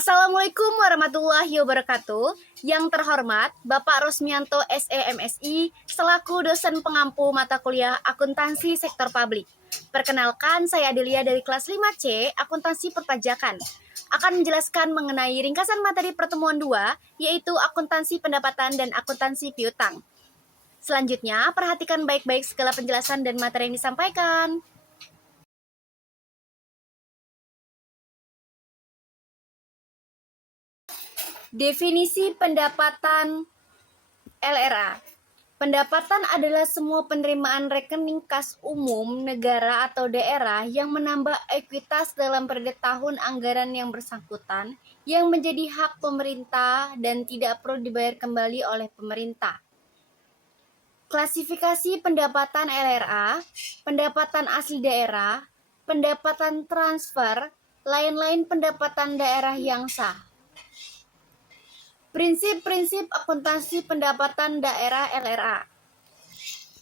Assalamualaikum warahmatullahi wabarakatuh. Yang terhormat Bapak Rosmianto SEMSI selaku dosen pengampu mata kuliah akuntansi sektor publik. Perkenalkan, saya Adelia dari kelas 5C akuntansi perpajakan. Akan menjelaskan mengenai ringkasan materi pertemuan 2, yaitu akuntansi pendapatan dan akuntansi piutang. Selanjutnya, perhatikan baik-baik segala penjelasan dan materi yang disampaikan. Definisi pendapatan LRA. Pendapatan adalah semua penerimaan rekening kas umum negara atau daerah yang menambah ekuitas dalam periode tahun anggaran yang bersangkutan yang menjadi hak pemerintah dan tidak perlu dibayar kembali oleh pemerintah. Klasifikasi pendapatan LRA, pendapatan asli daerah, pendapatan transfer, lain-lain pendapatan daerah yang sah. Prinsip-prinsip akuntansi pendapatan daerah LRA.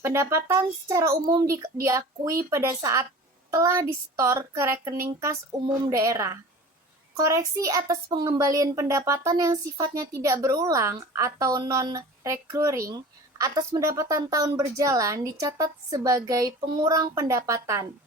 Pendapatan secara umum diakui pada saat telah disetor ke rekening kas umum daerah. Koreksi atas pengembalian pendapatan yang sifatnya tidak berulang atau non-recurring atas pendapatan tahun berjalan dicatat sebagai pengurang pendapatan.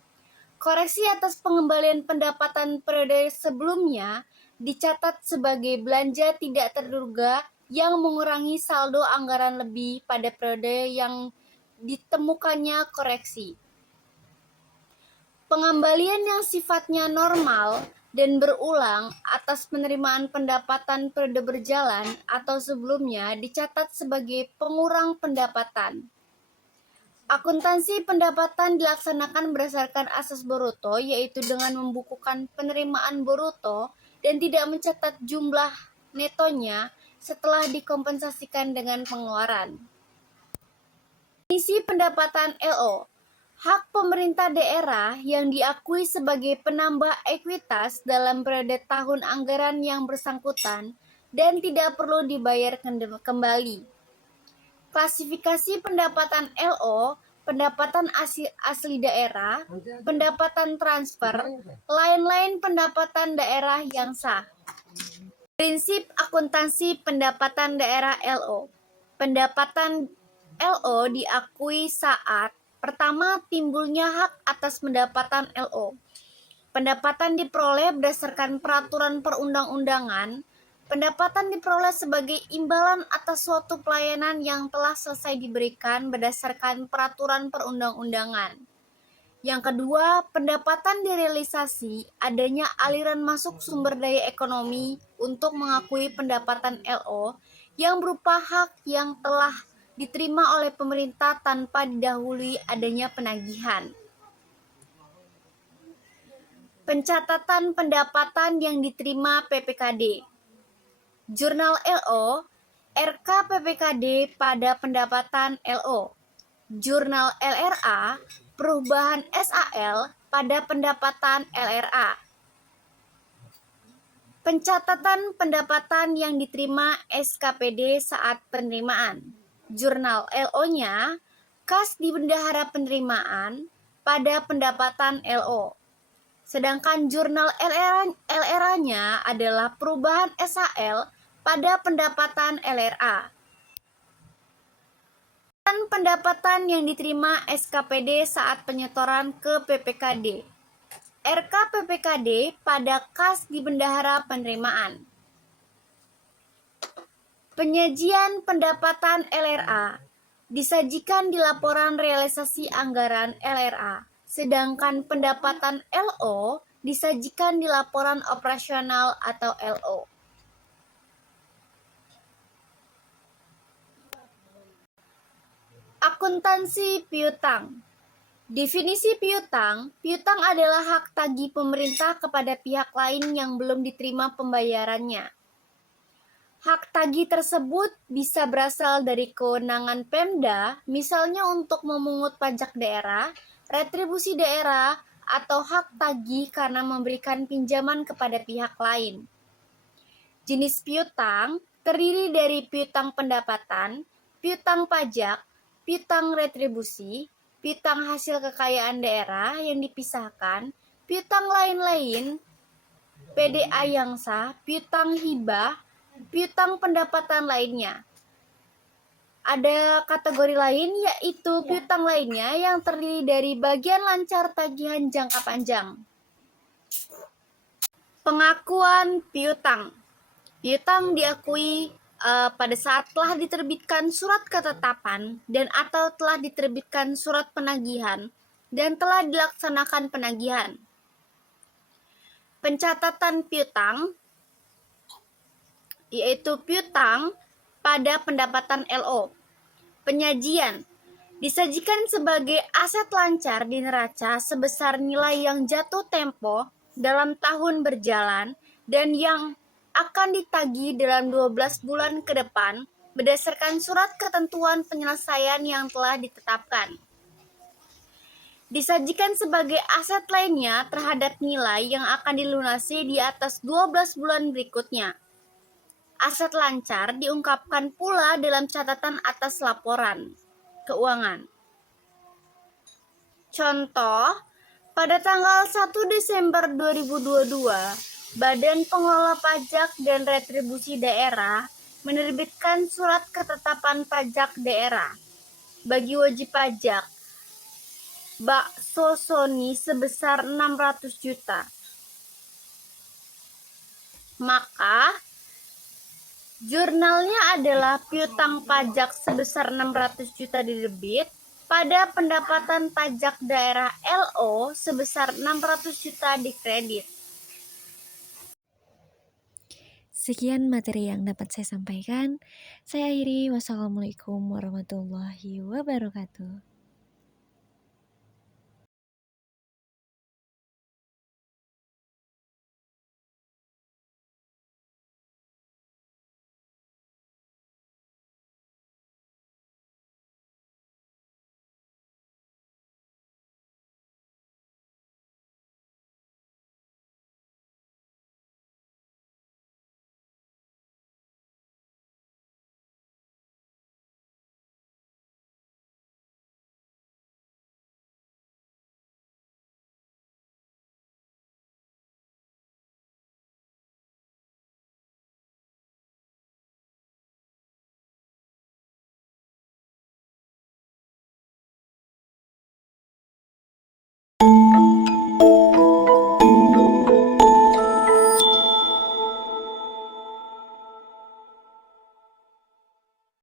Koreksi atas pengembalian pendapatan periode sebelumnya dicatat sebagai belanja tidak terduga yang mengurangi saldo anggaran lebih pada periode yang ditemukannya koreksi. Pengembalian yang sifatnya normal dan berulang atas penerimaan pendapatan periode berjalan atau sebelumnya dicatat sebagai pengurang pendapatan. Akuntansi pendapatan dilaksanakan berdasarkan asas Boruto, yaitu dengan membukukan penerimaan Boruto dan tidak mencatat jumlah netonya setelah dikompensasikan dengan pengeluaran. Definisi pendapatan LO. Hak pemerintah daerah yang diakui sebagai penambah ekuitas dalam periode tahun anggaran yang bersangkutan dan tidak perlu dibayar kembali. Klasifikasi pendapatan LO, pendapatan asli daerah, pendapatan transfer, lain-lain pendapatan daerah yang sah. Prinsip akuntansi pendapatan daerah LO. Pendapatan LO diakui saat pertama timbulnya hak atas pendapatan LO. Pendapatan diperoleh berdasarkan peraturan perundang-undangan. Pendapatan diperoleh sebagai imbalan atas suatu pelayanan yang telah selesai diberikan berdasarkan peraturan perundang-undangan. Yang kedua, pendapatan direalisasi adanya aliran masuk sumber daya ekonomi untuk mengakui pendapatan LO yang berupa hak yang telah diterima oleh pemerintah tanpa didahului adanya penagihan. Pencatatan pendapatan yang diterima PPKD. Jurnal LO, RK PPKD pada pendapatan LO. Jurnal LRA, perubahan SAL pada pendapatan LRA. Pencatatan pendapatan yang diterima SKPD saat penerimaan. Jurnal LO-nya, kas di bendahara penerimaan pada pendapatan LO. Sedangkan jurnal LRA-nya adalah perubahan SAL pada pendapatan LRA. Dan pendapatan yang diterima SKPD saat penyetoran ke PPKD. RK PPKD pada kas di bendahara penerimaan. Penyajian pendapatan LRA disajikan di laporan realisasi anggaran LRA, sedangkan pendapatan LO disajikan di laporan operasional atau LO. Akuntansi piutang. Definisi piutang, piutang adalah hak tagih pemerintah kepada pihak lain yang belum diterima pembayarannya. Hak tagih tersebut bisa berasal dari kewenangan Pemda, misalnya untuk memungut pajak daerah, retribusi daerah, atau hak tagih karena memberikan pinjaman kepada pihak lain. Jenis piutang terdiri dari piutang pendapatan, piutang pajak, piutang retribusi, piutang hasil kekayaan daerah yang dipisahkan, piutang lain-lain, PDA yang sah, piutang hibah, piutang pendapatan lainnya. Ada kategori lain yaitu piutang lainnya yang terdiri dari bagian lancar tagihan jangka panjang. Pengakuan piutang. Piutang diakui pada saat telah diterbitkan surat ketetapan dan atau telah diterbitkan surat penagihan dan telah dilaksanakan penagihan. Pencatatan piutang yaitu piutang pada pendapatan LO. Penyajian disajikan sebagai aset lancar di neraca sebesar nilai yang jatuh tempo dalam tahun berjalan dan yang akan ditagih dalam 12 bulan ke depan berdasarkan surat ketentuan penyelesaian yang telah ditetapkan. Disajikan sebagai aset lainnya terhadap nilai yang akan dilunasi di atas 12 bulan berikutnya. Aset lancar diungkapkan pula dalam catatan atas laporan keuangan. Contoh, pada tanggal 1 Desember 2022, Badan Pengelola Pajak dan Retribusi Daerah menerbitkan surat ketetapan pajak daerah bagi wajib pajak bakso Sony sebesar 600 juta. Maka jurnalnya adalah piutang pajak sebesar 600 juta didebit pada pendapatan pajak daerah LO sebesar 600 juta dikredit. Sekian materi yang dapat saya sampaikan. Saya akhiri. Wassalamualaikum warahmatullahi wabarakatuh.